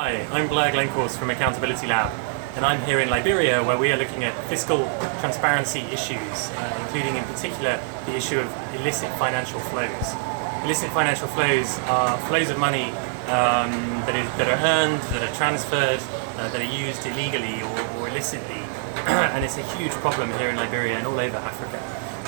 Hi, I'm Blair Glencorse from Accountability Lab, and I'm here in Liberia where we are looking at fiscal transparency issues, including in particular the issue of illicit financial flows. Illicit financial flows are flows of money that are earned, that are transferred, that are used illegally or illicitly, and it's a huge problem here in Liberia and all over Africa.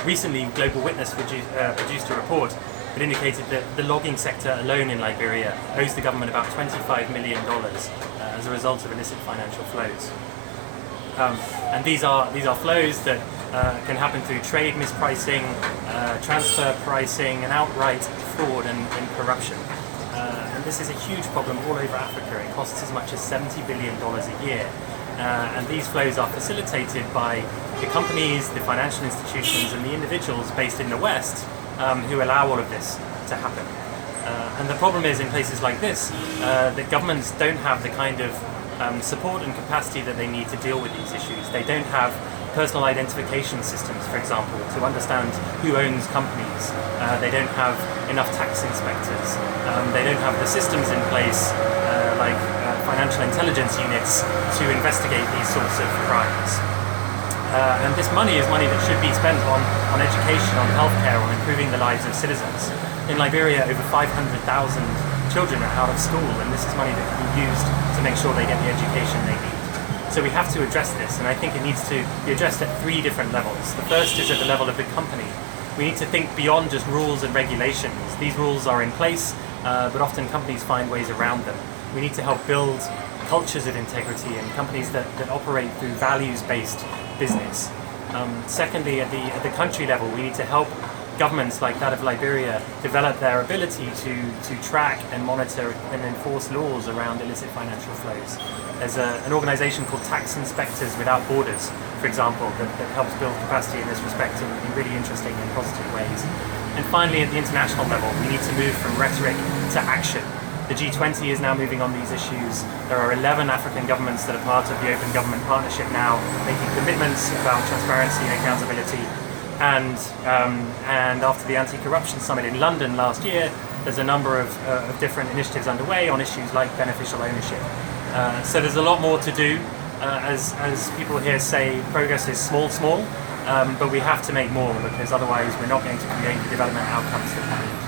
Recently, Global Witness produced a report that indicated that the logging sector alone in Liberia owes the government about $25 million as a result of illicit financial flows. And these are flows that can happen through trade mispricing, transfer pricing, and outright fraud and corruption. And this is a huge problem all over Africa. It costs as much as $70 billion a year. And these flows are facilitated by the companies, the financial institutions, and the individuals based in the West who allow all of this to happen. And the problem is in places like this that governments don't have the kind of support and capacity that they need to deal with these issues. They don't have personal identification systems, for example, to understand who owns companies. They don't have enough tax inspectors. They don't have the systems in place like financial intelligence units to investigate these sorts of crimes. And this money is money that should be spent on education, on healthcare, on improving the lives of citizens. In Liberia, over 500,000 children are out of school, and this is money that can be used to make sure they get the education they need. So we have to address this, and I think it needs to be addressed at three different levels. The first is at the level of the company. We need to think beyond just rules and regulations. These rules are in place, but often companies find ways around them. We need to help build cultures of integrity and companies that operate through values-based business. Secondly, at the country level, we need to help governments like that of Liberia develop their ability to track and monitor and enforce laws around illicit financial flows. There's an organization called Tax Inspectors Without Borders, for example, that helps build capacity in this respect in really interesting and positive ways. And finally, at the international level, we need to move from rhetoric to action. The G20 is now moving on these issues. There are 11 African governments that are part of the Open Government Partnership now, making commitments about transparency and accountability. And after the Anti-Corruption Summit in London last year, there's a number of different initiatives underway on issues like beneficial ownership. So there's a lot more to do. As people here say, progress is small, but we have to make more because otherwise we're not going to create the development outcomes that we need.